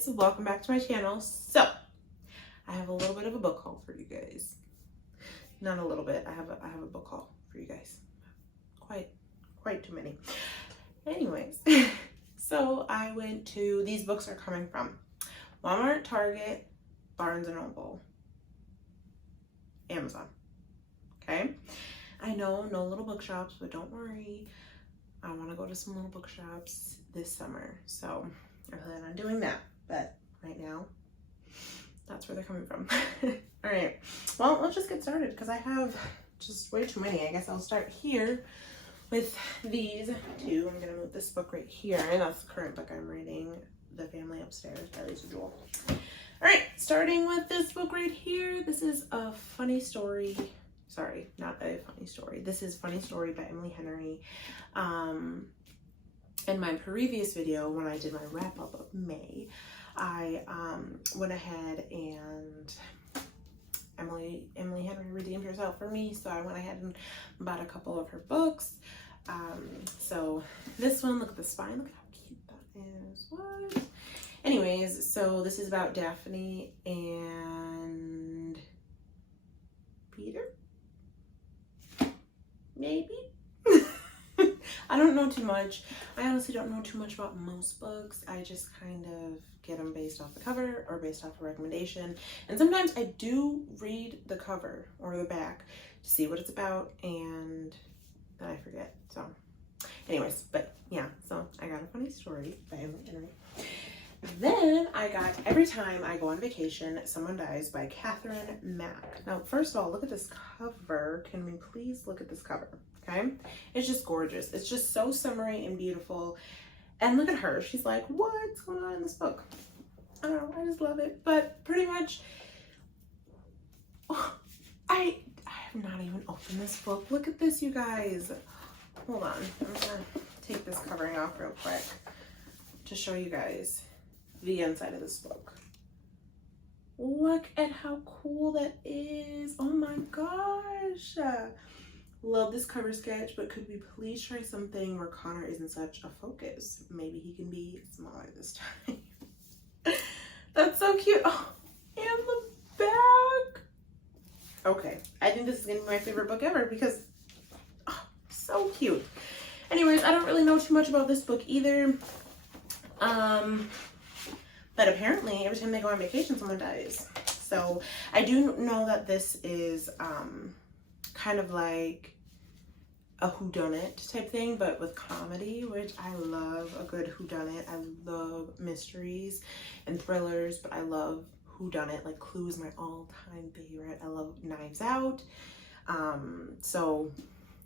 guys, welcome back to my channel. So I have a little bit of a book haul for you guys. Not a little bit, I have a book haul for you guys. Quite too many. Anyways, so I went to, these books are coming from Walmart, Target, Barnes & Noble, Amazon. Okay, I know no little bookshops, but don't worry, I want to go to some little bookshops this summer, so I plan on doing that. But right now, that's where they're coming from. All right, well, let's just get started because I have just way too many. I guess I'll start here with these two. I'm gonna move this book right here, and that's the current book I'm reading, The Family Upstairs by Lisa Jewell. All right, starting with this book right here. This is a funny story. Sorry, not a funny story. This is Funny Story by Emily Henry. In my previous video, when I did my wrap up of May, I went ahead and Emily Henry redeemed herself for me, so I went ahead and bought a couple of her books. So this one, look at the spine, look at how cute that is. What? Anyways, so this is about Daphne and Peter? Maybe? I don't know too much. I honestly don't know too much about most books. I just kind of get them based off the cover or based off a recommendation. And sometimes I do read the cover or the back to see what it's about, and then I forget. So anyways, but yeah, so I got a Funny Story by Emily Henry. Then I got Every Time I Go on Vacation, Someone Dies by Catherine Mack. Now, first of all, look at this cover. Can we please look at this cover? Okay, it's just gorgeous. It's just so summery and beautiful. And look at her. She's like, what's going on in this book? I don't know. I just love it. But pretty much, oh, I have not even opened this book. Look at this, you guys. Hold on. I'm gonna take this covering off real quick to show you guys the inside of this book. Look at how cool that is. Oh my gosh. Love this cover sketch, but could we please try something where Connor isn't such a focus? Maybe he can be smaller this time. That's so cute. Oh, and the back. Okay, I think this is gonna be my favorite book ever because, oh, so cute. Anyways, I don't really know too much about this book either. But apparently every time they go on vacation, someone dies. So I do know that this is kind of like a whodunit type thing, but with comedy, which I love a good whodunit. I love mysteries and thrillers, but I love whodunit. Like Clue is my all-time favorite. I love Knives Out. So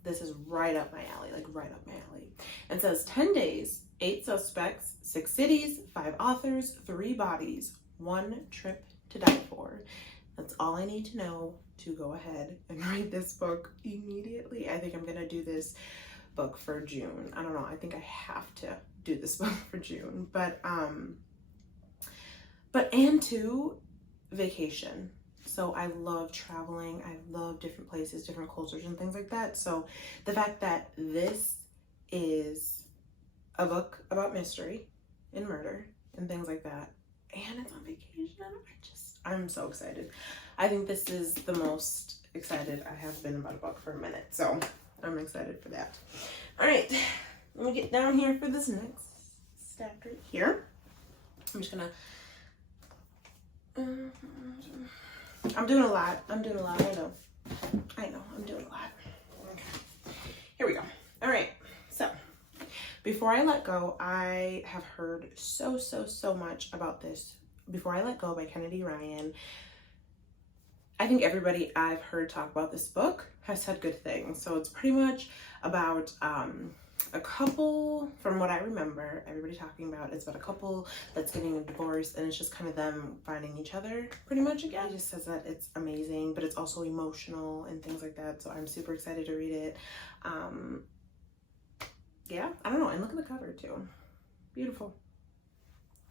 this is right up my alley, like right up my alley. It says 10 days, 8 suspects, 6 cities, 5 authors, 3 bodies, 1 trip to die for. That's all I need to know to go ahead and read this book immediately. I think I'm gonna do this book for June. I don't know, I think I have to do this book for June. But and to vacation. So I love traveling. I love different places, different cultures and things like that. So the fact that this is a book about mystery and murder and things like that, and it's on vacation, I'm so excited. I think this is the most excited I have been about a book for a minute, so I'm excited for that. All right, let me get down here for this next stack right here. I'm just gonna, I'm doing a lot, I know, I'm doing a lot. Okay, here we go. All right, so before I Let Go, I have heard so much about this. Before I Let Go by Kennedy Ryan. I think everybody I've heard talk about this book has said good things. So it's pretty much about a couple, from what I remember, everybody talking about, it's about a couple that's getting a divorce, and it's just kind of them finding each other pretty much again. It just says that it's amazing, but it's also emotional and things like that. So I'm super excited to read it. Yeah, I don't know. And look at the cover too. Beautiful.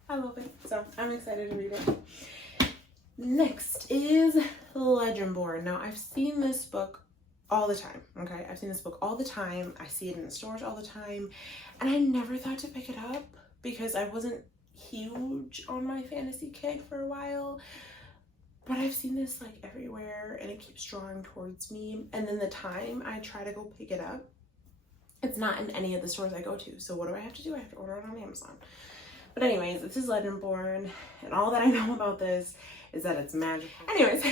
I love it. So I'm excited to read it. Next is Legendborn. Now I've seen this book all the time. Okay, I've seen this book all the time. I see it in the stores all the time, and I never thought to pick it up because I wasn't huge on my fantasy kick for a while, but I've seen this like everywhere and it keeps drawing towards me. And then the time I try to go pick it up, it's not in any of the stores I go to. So what do I have to do? I have to order it on Amazon. But anyways, this is Legendborn, and all that I know about this is that it's magical. Anyways,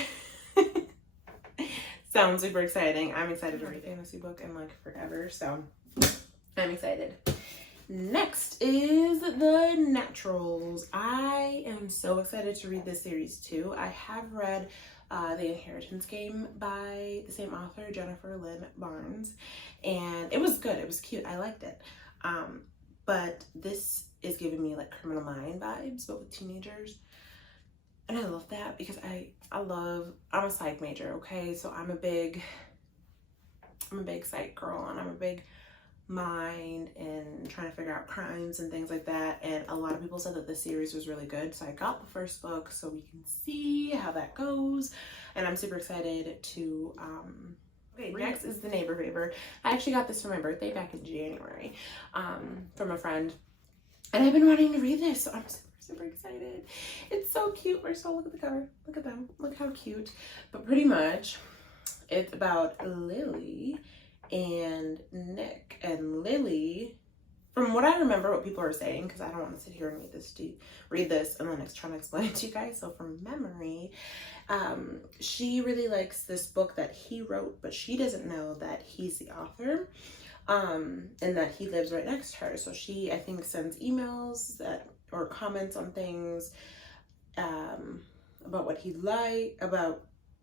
sounds super exciting. I'm excited to read a fantasy book in like forever, so I'm excited. Next is The Naturals. I am so excited to read this series too. I have read The Inheritance Game by the same author, Jennifer Lynn Barnes, and it was good. It was cute. I liked it. But this is giving me like Criminal Mind vibes, but with teenagers. And I love that because I'm a psych major, okay? So I'm a big psych girl, and I'm a big mind and trying to figure out crimes and things like that. And a lot of people said that the series was really good. So I got the first book so we can see how that goes. And I'm super excited to, okay, next is The Neighbor Favor. I actually got this for my birthday back in January from a friend. And I've been wanting to read this, so I'm super excited. It's so cute. First of all, look at the cover. Look at them. Look how cute. But pretty much, it's about Lily and Nick. And Lily, from what I remember, what people are saying, because I don't want to sit here and read this and then trying to explain it to you guys. So from memory, she really likes this book that he wrote, but she doesn't know that he's the author. And that he lives right next to her. So she, I think, sends emails or comments on things about what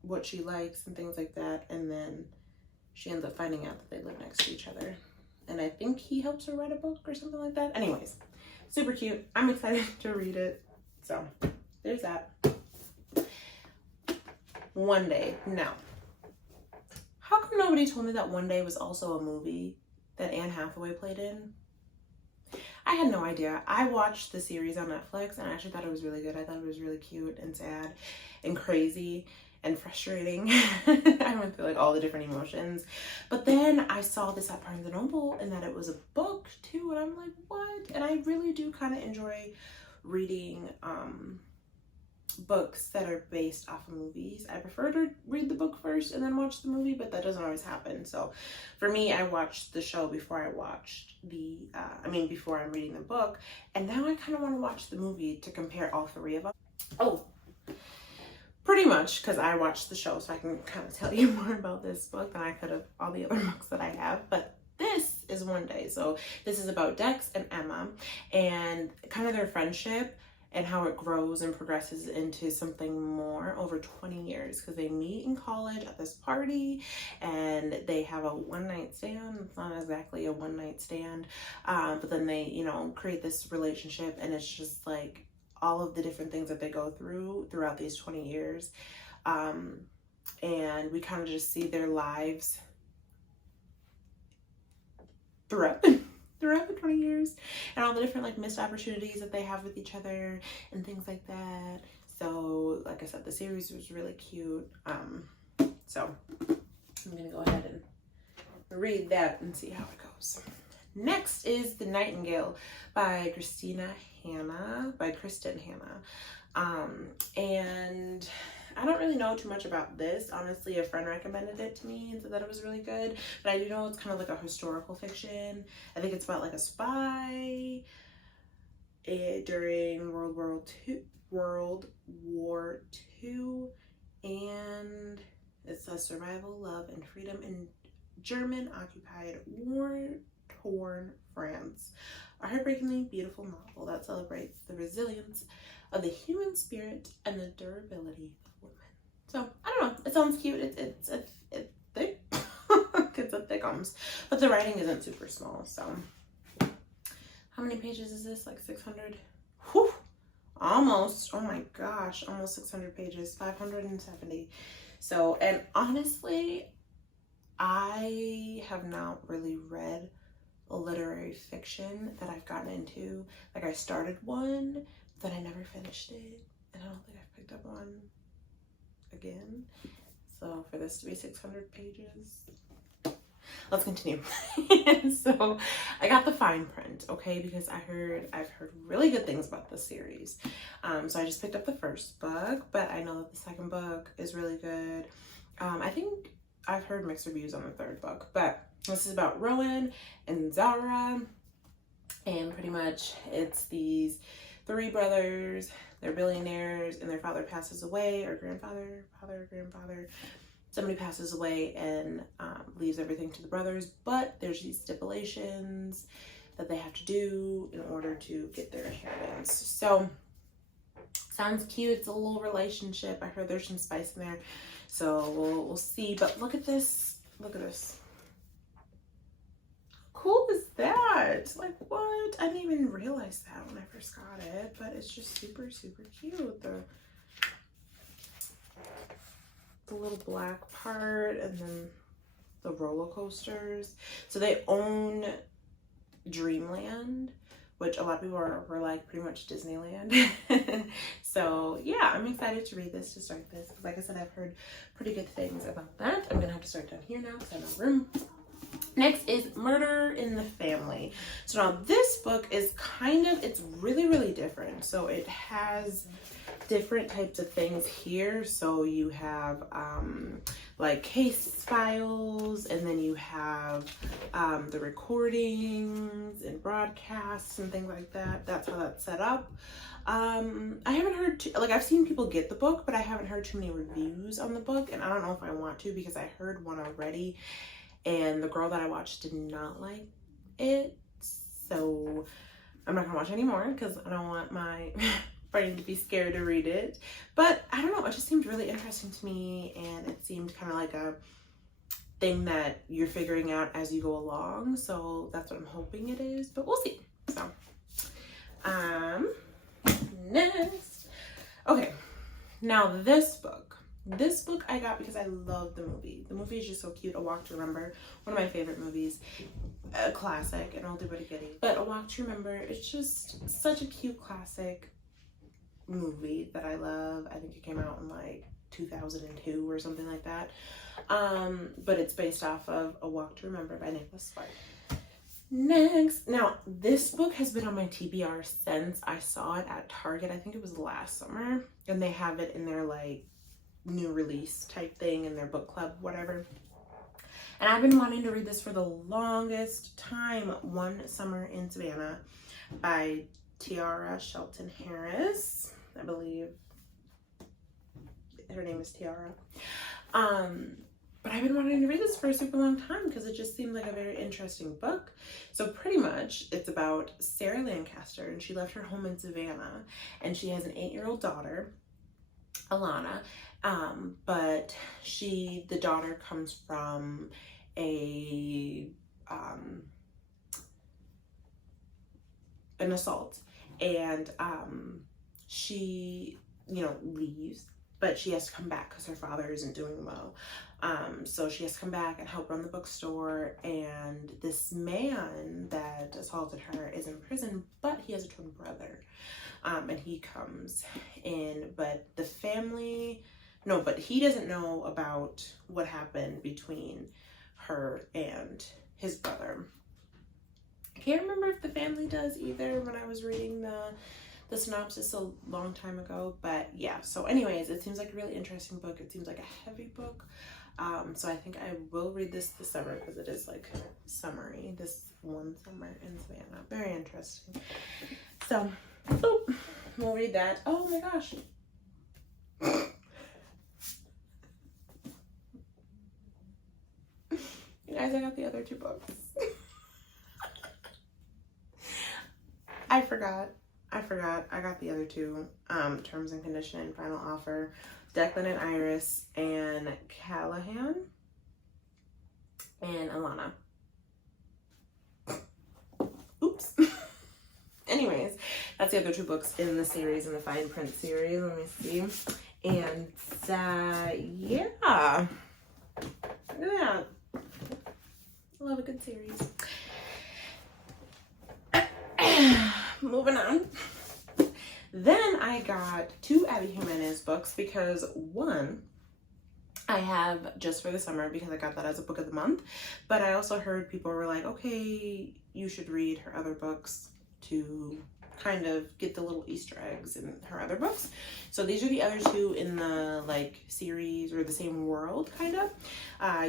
what she likes and things like that. And then she ends up finding out that they live next to each other. And I think he helps her write a book or something like that. Anyways, super cute. I'm excited to read it. So there's that. One Day. Now, how come nobody told me that One Day was also a movie that Anne Hathaway played in? I had no idea. I watched the series on Netflix and I actually thought it was really good. I thought it was really cute and sad and crazy and frustrating. I went through like all the different emotions. But then I saw this at Barnes & Noble and that it was a book too, and I'm like, what? And I really do kind of enjoy reading books that are based off of movies. I prefer to read the book first and then watch the movie, but that doesn't always happen. So for me, I watched the show before I watched before I'm reading the book. And now I kind of want to watch the movie to compare all three of them. Oh, pretty much because I watched the show, so I can kind of tell you more about this book than I could have all the other books that I have. But this is One Day. So this is about Dex and Emma and kind of their friendship and how it grows and progresses into something more over 20 years, because they meet in college at this party and they have a one-night stand. It's not exactly a one-night stand, but then they, create this relationship, and it's just like all of the different things that they go throughout these 20 years. And we kind of just see their lives throughout the 20 years and all the different like missed opportunities that they have with each other and things like that. So like I said, the series was really cute. So I'm gonna go ahead and read that and see how it goes. Next is The Nightingale by Kristen Hanna. And I don't really know too much about this. Honestly, a friend recommended it to me and said that it was really good. But I do know it's kind of like a historical fiction. I think it's about like a spy during World War II. And it's a survival, love, and freedom in German-occupied, war-torn France. A heartbreakingly beautiful novel that celebrates the resilience of the human spirit and the durability of women. So I don't know, it sounds cute. It's thick. It's a thick but the writing isn't super small. So how many pages is this? Like 600? Whew, almost. Oh my gosh, almost 600 pages. 570. So, and honestly, I have not really read a literary fiction that I've gotten into. Like I started one, but I never finished it, and I don't think I've picked up one again. So for this to be 600 pages, let's continue. So I got the fine print, okay, because I've heard really good things about this series. So I just picked up the first book, but I know that the second book is really good. I think I've heard mixed reviews on the third book, but this is about Rowan and Zara, and pretty much it's these three brothers. They're billionaires, and their father passes away, or grandfather, somebody passes away and leaves everything to the brothers, but there's these stipulations that they have to do in order to get their inheritance. So sounds cute. It's a little relationship. I heard there's some spice in there, so we'll see. But look at this. Look at this. How cool is that? Like, what? I didn't even realize that when I first got it, but it's just super cute. The little black part, and then the roller coasters. So they own Dreamland, which a lot of people were like pretty much Disneyland. So yeah, I'm excited to read this, to start this. Like I said, I've heard pretty good things about that. I'm gonna have to start down here now because I have no room. Next is Murder in the Family. So now this book is it's really different. So it has different types of things here. So you have like case files, and then you have the recordings and broadcasts and things like that. That's how that's set up. I haven't heard I've seen people get the book, but I haven't heard too many reviews on the book, and I don't know if I want to, because I heard one already and the girl that I watched did not like it. So I'm not gonna watch anymore because I don't want my friend to be scared to read it. But I don't know, it just seemed really interesting to me, and it seemed kind of like a thing that you're figuring out as you go along. So that's what I'm hoping it is, but we'll see. So next, okay, now this book I got because I love the movie. The movie is just so cute. A Walk to Remember, one of my favorite movies, a classic, an oldie but a goodie. But A Walk to Remember, it's just such a cute classic movie that I love. I think it came out in like 2002 or something like that. But it's based off of A Walk to Remember by Nicholas Sparks. Next, now this book has been on my TBR since I saw it at Target. I think it was last summer, and they have it in their like new release type thing in their book club, whatever. And I've been wanting to read this for the longest time. One Summer in Savannah by Tiara Shelton Harris. I believe her name is Tiara. But I've been wanting to read this for a super long time because it just seemed like a very interesting book. So pretty much it's about Sarah Lancaster, and she left her home in Savannah, and she has an 8-year-old daughter, Alana. But the daughter comes from an assault, and she leaves, but she has to come back because her father isn't doing well. So she has to come back and help run the bookstore, and this man that assaulted her is in prison, but he has a twin brother, and he comes in, but he doesn't know about what happened between her and his brother. I can't remember if the family does either when I was reading the synopsis a long time ago, but yeah. So anyways, it seems like a really interesting book. It seems like a heavy book. So I think I will read this summer because it is like summery. This One Summer in Savannah. Very interesting. So, we'll read that. Oh my gosh. You guys, I got the other 2 books. I forgot. I got the other 2, Terms and Conditions and Final Offer. Declan and Iris, and Callahan, and Alana. Oops. Anyways, that's the other 2 books in the series, in the fine print series. Let me see. And yeah. Look at that. I love a good series. Moving on. Then I got 2 Abby Jimenez books because one, I have just for the summer because I got that as a book of the month. But I also heard people were like, okay, you should read her other books to kind of get the little Easter eggs in her other books. So these are the other two in the like series or the same world kind of.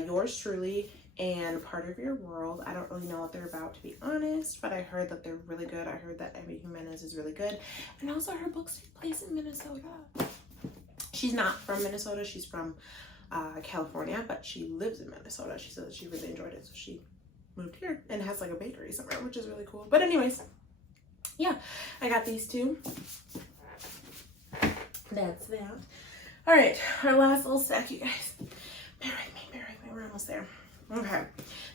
Yours Truly and Part of Your World. I don't really know what they're about, to be honest, but I heard that they're really good. I heard that Abby Jimenez is really good. And also her books take place in Minnesota. She's not from Minnesota. She's from California, but she lives in Minnesota. She said that she really enjoyed it, so she moved here and has like a bakery somewhere, which is really cool. But anyways, yeah, I got these two. That's that. All right, our last little stack, you guys. Bear with me, we're almost there. Okay,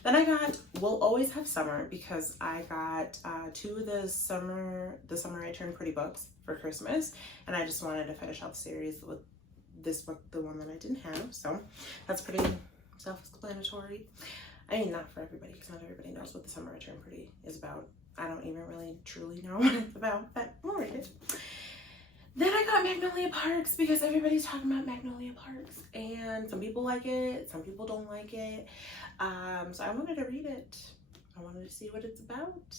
then I got We'll Always Have Summer because I got two of the Summer I Turned Pretty books for Christmas, and I just wanted to finish out the series with this book, the one that I didn't have. So that's pretty self-explanatory. I mean, not for everybody, because not everybody knows what the Summer I Turned Pretty is about. I don't even really truly know what it's about, but we'll read it. Then I got Magnolia Parks because everybody's talking about Magnolia Parks, and some people like it, some people don't like it. So I wanted to read it. I wanted to see what it's about.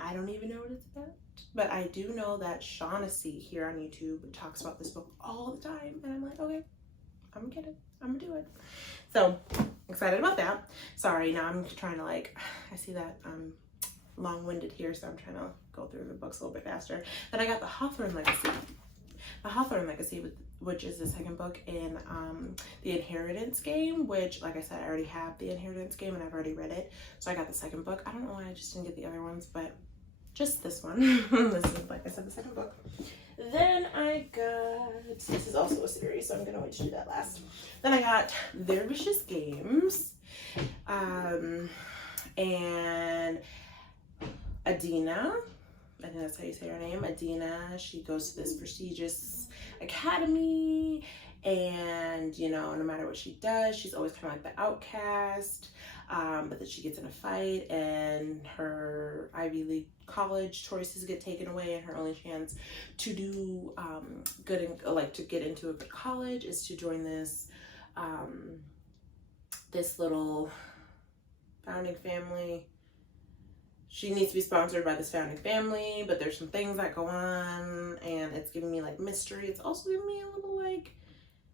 I don't even know what it's about, but I do know that Shaughnessy here on YouTube talks about this book all the time, and I'm like, okay, I'm gonna get it. I'm gonna do it. So excited about that. Sorry, now I'm trying to like, I see that I'm long-winded here, so I'm trying to go through the books a little bit faster. Then I got the Hawthorne Legacy. The Hawthorne Legacy, which is the second book in the Inheritance Game, which, like I said, I already have the Inheritance Game and I've already read it. So I got the second book. I don't know why I just didn't get the other ones, but just this one. This is, like I said, the second book. Then I got, this is also a series, so I'm gonna wait to do that last. Then I got Their Vicious Games, and Adina, I think that's how you say her name, Adina. She goes to this prestigious academy, and you know, no matter what she does, she's always kind of like the outcast. But then she gets in a fight, and her Ivy League college choices get taken away, and her only chance to do good and like to get into a good college is to join this this little founding family. She needs to be sponsored by this founding family, but there's some things that go on, and it's giving me like mystery. It's also giving me a little like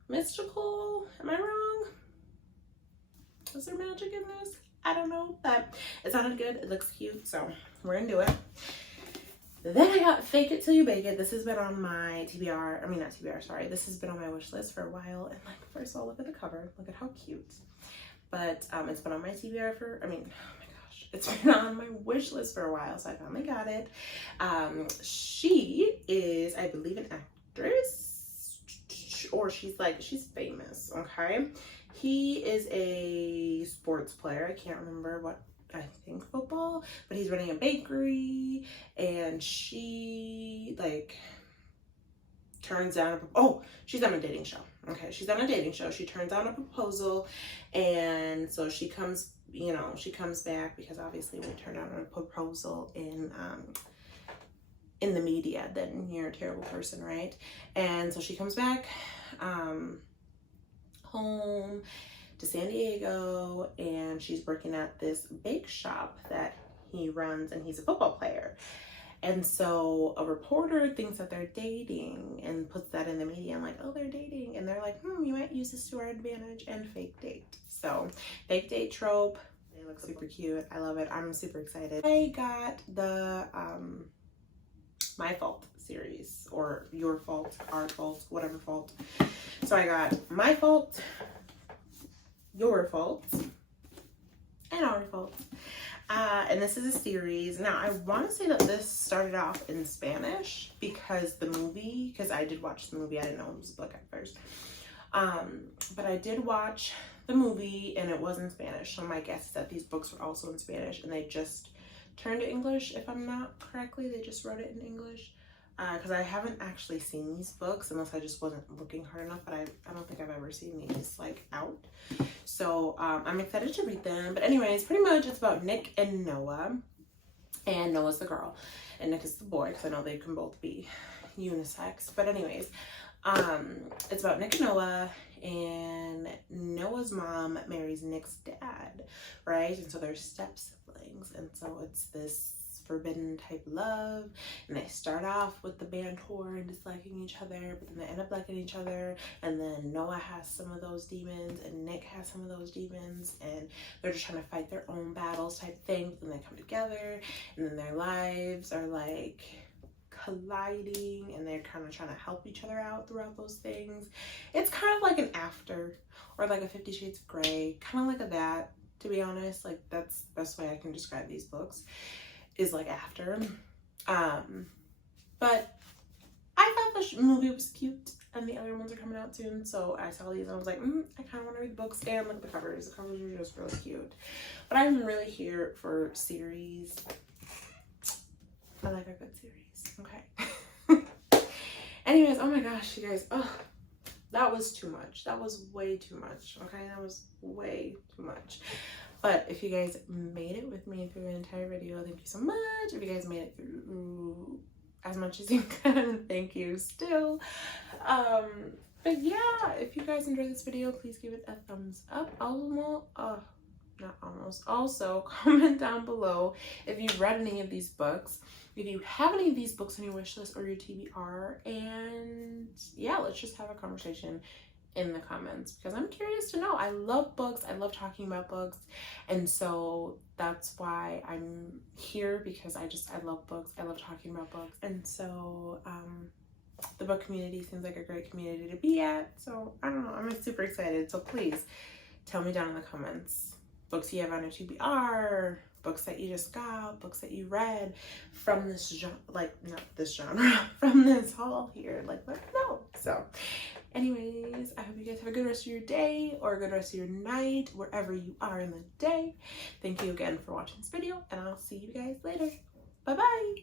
mystical. Am I wrong? Is there magic in this? I don't know, but it sounded good. It looks cute, so we're gonna do it. Then I got Fake It Till You Bake It. This has been on my TBR, I mean not TBR, sorry. This has been on my wish list for a while, and like, first of all, look at the cover. Look at how cute. But it's been on my TBR for, I mean, oh my gosh, it's been on my wish list for a while, so I finally got it. She is, I believe, an actress, or she's famous, okay? He is a sports player. I can't remember what, I think football, but he's running a bakery, and she like turns down she's on a dating show. Okay, she's on a dating show. She turns down a proposal, and so she comes, you know, she comes back because obviously when you turn down a proposal in the media, then you're a terrible person, right? And so she comes back home to San Diego, and she's working at this bake shop that he runs, and he's a football player. And so a reporter thinks that they're dating and puts that in the media. I'm like, oh, they're dating. And they're like, we might use this to our advantage and fake date. So fake date trope. They look super cute. I love it. I'm super excited. I got the My Fault series, or Your Fault, Our Fault, whatever fault. So I got My Fault, Your Fault, and Our Fault. And this is a series. Now, I want to say that this started off in Spanish because I did watch the movie. I didn't know it was a book at first. But I did watch the movie, and it was in Spanish. So my guess is that these books were also in Spanish, and they just turned to English, if I'm not correctly. They just wrote it in English. Because I haven't actually seen these books, unless I just wasn't looking hard enough, but I don't think I've ever seen these like out. So I'm excited to read them. But anyways, pretty much it's about Nick and Noah, and Noah's the girl and Nick is the boy, because I know they can both be unisex. But anyways, It's about Nick and Noah, and Noah's mom marries Nick's dad, right? And so they're step siblings, and so it's this forbidden type love, and they start off with the banter and disliking each other, but then they end up liking each other, and then Noah has some of those demons and Nick has some of those demons, and they're just trying to fight their own battles type thing, but then they come together, and then their lives are like colliding, and they're kind of trying to help each other out throughout those things. It's kind of like an After, or like a 50 Shades of Grey, kind of like a that, to be honest. Like, that's the best way I can describe these books, is like After. But I thought the movie was cute, and the other ones are coming out soon, so I saw these and I was like, I kind of want to read the books, and look at the covers. The covers are just really cute. But I'm really here for series. I like a good series. Okay. Anyways, oh my gosh, you guys, oh, that was too much. That was way too much. Okay, that was way too much. But if you guys made it with me through the entire video, thank you so much. If you guys made it through as much as you can, thank you still. But yeah, if you guys enjoyed this video, please give it a thumbs up. Also, comment down below if you've read any of these books, if you have any of these books on your wish list or your TBR, and yeah, let's just have a conversation in the comments, because I'm curious to know. I love books, I love talking about books, and so that's why I'm here, because I love books, I love talking about books, and so the book community seems like a great community to be at, so I don't know, I'm super excited. So please tell me down in the comments books you have on your TBR, books that you just got, books that you read from this genre, like not this genre, from this haul here, like let me know. So anyways, I hope you guys have a good rest of your day, or a good rest of your night, wherever you are in the day. Thank you again for watching this video, and I'll see you guys later. Bye bye.